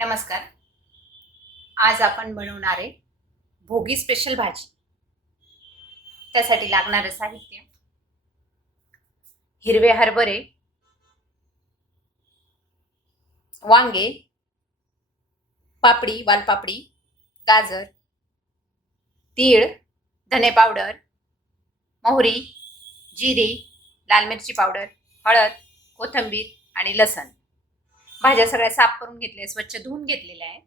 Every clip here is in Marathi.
नमस्कार. आज आपण बनवणार आहे भोगी स्पेशल भाजी. त्यासाठी लागणारं साहित्य. हिरवे हरभरे. वांगे. पापडी वालपापडी गाजर. तीळ धने पावडर. मोहरी जिरी लाल मिरची पावडर हळद कोथिंबीर आणि लसण. भाज्या सगळ्या साफ करून घेतल्या स्वच्छ धुवून घेतलेल्या आहेत.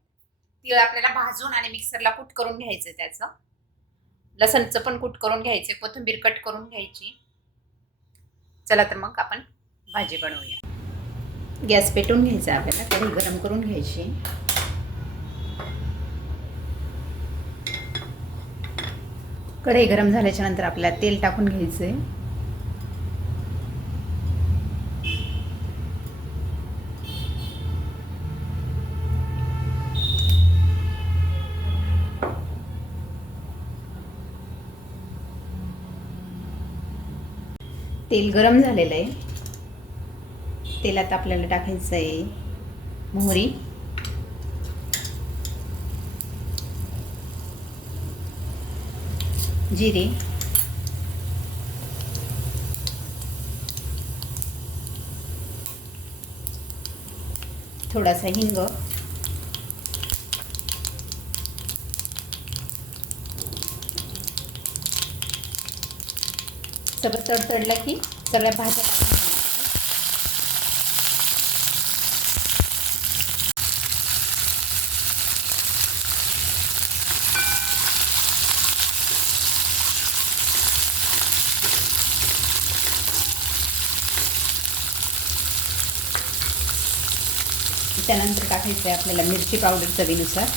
तीळ आपल्याला भाजून आणि मिक्सरला कूट करून घ्यायचं त्याचं. लसणचं पण कूट करून घ्यायचं कोथिंबीर कट करून घ्यायची. चला तर मग आपण भाजी बनवूया. गॅस पेटून घ्यायचा आपल्याला कढई गरम करून घ्यायची. कढई गरम झाल्याच्यानंतर आपल्याला तेल टाकून घ्यायचं आहे तेल गरम झालेलं आहे. तेलात आपल्याला टाकायचं आहे. मोहरी. जिरे. थोडासा हिंग. सगळं तडतडलं की सगळ्या भाज्या टाकून त्यानंतर टाकायचं आहे आपल्याला मिरची पावडर चवीनुसार.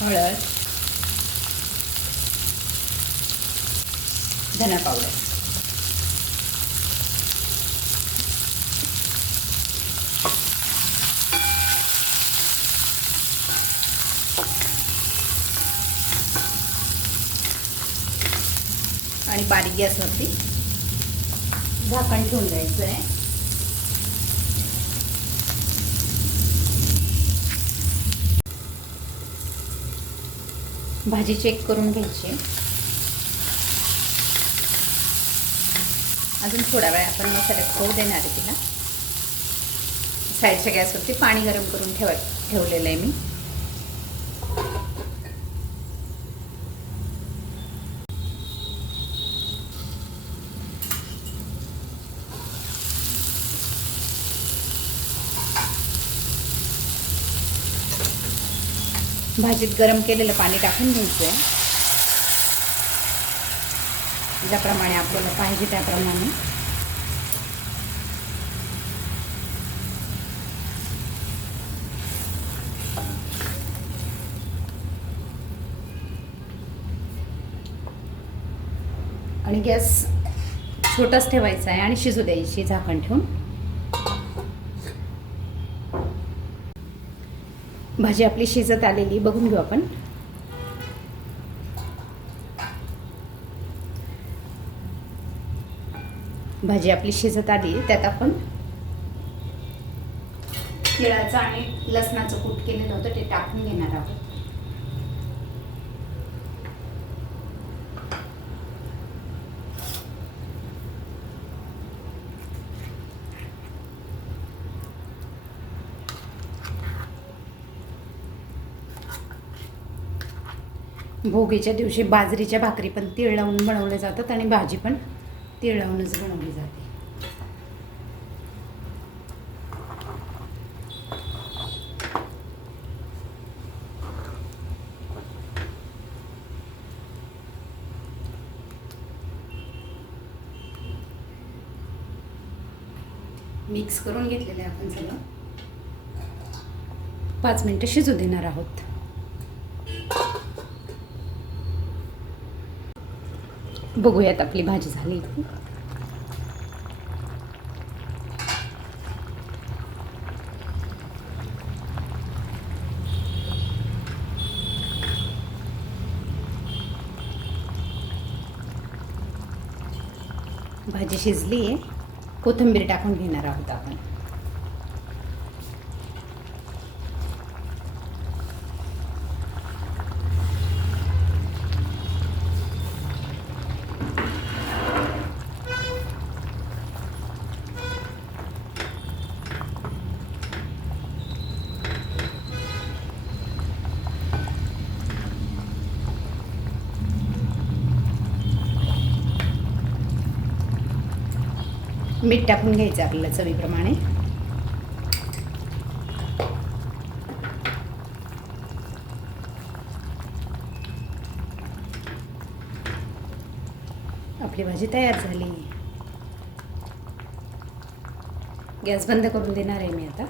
हळद धना पावडर. आणि बारीक गॅसवरती झाकण ठेवून द्यायचं आहे. भाजी चेक करून घ्यायची. अजून थोडा वेळ आपण मसाल्यात खाऊ देणार आहे तिला. साईडच्या गॅसवरती पाणी गरम करून ठेवा ठेवलेलं आहे मी. भाजीत गरम केलेलं पाणी टाकून घ्यायचं आहे ज्याप्रमाणे आपल्याला पाहिजे त्याप्रमाणे. आणि गॅस छोटाच ठेवायचा आहे आणि शिजू द्यायची झाकण ठेवून. भाजी आपली शिजत आलेली बघून घेऊ आपण. भाजी आपली शिजत आली त्यात आपण तिळाचं आणि लसणाचं कूट केलेलं होतं ते टाकून घेणार आहोत. भोगीच्या दिवशी बाजरीच्या भाकरी पण तीळ लावून बनवल्या जातात आणि भाजी पण तीळ लावूनच बनवली जाते. मिक्स करून घेतलेलं आहे आपण सगळं. पाच मिनटं शिजू देणार आहोत. बघूयात आपली भाजी झाली. भाजी शिजली आहे कोथिंबीर टाकून घेणार आहोत आपण. मीठ टाकून घ्यायचं आपल्याला चवीप्रमाणे. आपली भाजी तयार झाली. गॅस बंद करून देणार आहे मी आता.